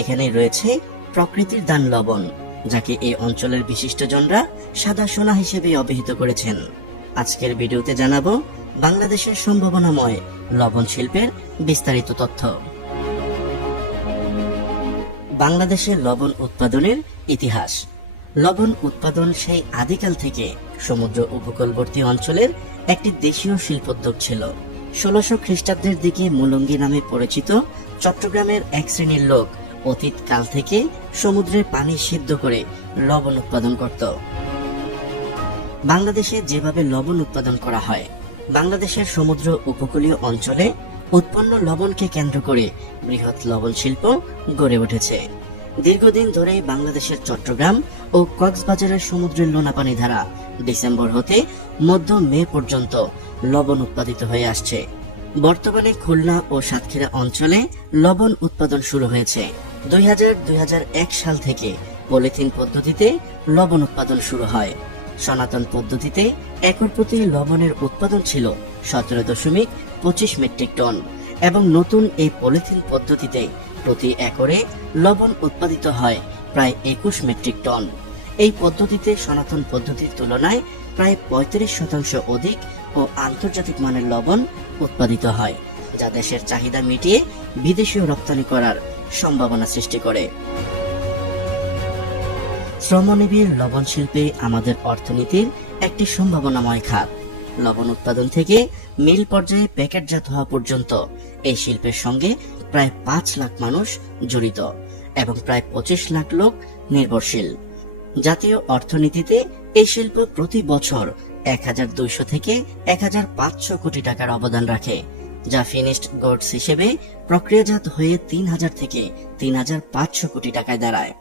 এখানেই রয়েছে প্রকৃতির দান লবণ, যাকে এই অঞ্চলের বিশিষ্টজনরা সাদা সোনা হিসেবে অভিহিত করেছেন। আজকের ভিডিওতে জানাবো বাংলাদেশের সম্ভাবনাময় লবণ শিল্পের বিস্তারিত তথ্য। বাংলাদেশের লবণ উৎপাদনের ইতিহাস। লবণ উৎপাদন সেই আদিকাল থেকে সমুদ্র উপকূলবর্তী অঞ্চলের একটি দেশীয় শিল্পোদ্যোগ ছিল। 1600 খ্রিস্টাব্দের দিকে মুলঙ্গি নামে পরিচিত চট্টগ্রামের এক শ্রেণীর লোক অতীত কাল থেকে সমুদ্রের পানি সিদ্ধ করে লবণ উৎপাদন করত। বাংলাদেশে যেভাবে লবণ উৎপাদন করা হয়, বাংলাদেশের সমুদ্র উপকূলীয় অঞ্চলে উৎপন্ন লবণকে কেন্দ্র করে বৃহৎ লবণ শিল্প গড়ে উঠেছে। দীর্ঘদিন ধরে বাংলাদেশের চট্টগ্রাম ও কক্সবাজারের সমুদ্রের লোনা পানি ধারা ডিসেম্বর হতে মধ্য মে পর্যন্ত লবণ উৎপাদিত হয়ে আসছে। বর্তমানে খুলনা ও সাতক্ষীরা অঞ্চলে লবণ উৎপাদন শুরু হয়েছে। 2000-2001 সাল থেকে পলিথিন পদ্ধতিতে লবণ উৎপাদন শুরু হয়। সনাতন পদ্ধতিতে একর প্রতি লবণের উৎপাদন ছিল 17.25 মেট্রিক টন এবং নতুন এই পলিথিন পদ্ধতিতে প্রতি একরে লবণ উৎপাদিত হয় প্রায় 21 মেট্রিক টন। এই পদ্ধতিতে সনাতন পদ্ধতির তুলনায় প্রায় 35% অধিক ও আন্তর্জাতিক মানের লবণ উৎপাদিত হয়, যা দেশের চাহিদা মিটিয়ে বিদেশীয় রপ্তানি করার সম্ভাবনা সৃষ্টি করে। শ্রমনিবিড় লবণ শিল্পে আমাদের অর্থনীতির একটি সম্ভাবনাময় খাত। লবণ উৎপাদন থেকে মিল পর্যায়ে প্যাকেটজাত হওয়া পর্যন্ত এই শিল্পের সঙ্গে প্রায় 5 লাখ মানুষ জড়িত এবং প্রায় 25 লাখ লোক নির্ভরশীল। জাতীয় অর্থনীতিতে এই শিল্প প্রতি বছর 1200 থেকে 1500 কোটি টাকার অবদান রাখে, যা ফিনিশড গুডস হিসেবে প্রক্রিয়াজাত হয়ে 3000 থেকে 3500 কোটি টাকায় দাঁড়ায়।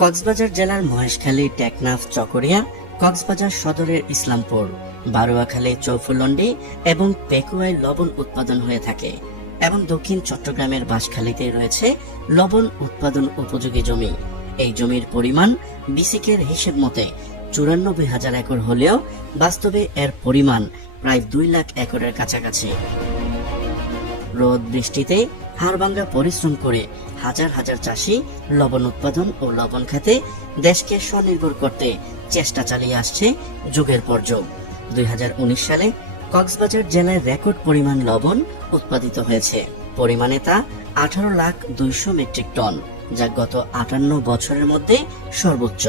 কক্সবাজার জেলার মহেশখালী, টেকনাফ, চকরিয়া, কক্সবাজার সদরের ইসলামপুর, বারুয়াখালী, চৌফুলন্ডি এবং পেকুয়ায় লবণ উৎপাদন হয়ে থাকে এবং দক্ষিণ চট্টগ্রামের বাঁশখালীতে রয়েছে লবণ উৎপাদন উপযোগী জমি। এই জমির পরিমাণ বিসিকের হিসেব মতে 94,000 একর হলেও বাস্তবে এর পরিমাণ প্রায় 2 লাখ একরের কাছাকাছি। রোদ বৃষ্টিতে হাড়ভাঙ্গা পরিশ্রম করে হাজার হাজার চাষি লবণ উৎপাদন ও লবণ খাতে দেশকে স্বনির্ভর করতে চেষ্টা চালিয়ে আসছে যুগের পর যুগ। 2019 সালে কক্সবাজার জেলায় রেকর্ড পরিমাণ লবণ উৎপাদিত হয়েছে। পরিমাণে তা 18,200,000 মেট্রিক টন, যা গত 58 বছরের মধ্যে সর্বোচ্চ।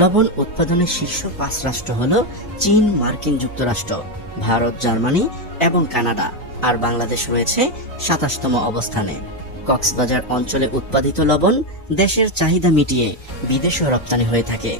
লবণ উৎপাদনের শীর্ষ 5 রাষ্ট্র হল চীন, মার্কিন যুক্তরাষ্ট্র, ভারত, জার্মানি এবং কানাডা, আর বাংলাদেশ রয়েছে 27তম অবস্থানে। কক্সবাজার অঞ্চলে উৎপাদিত লবণ দেশের চাহিদা মিটিয়ে বিদেশে রপ্তানি হয়ে থাকে।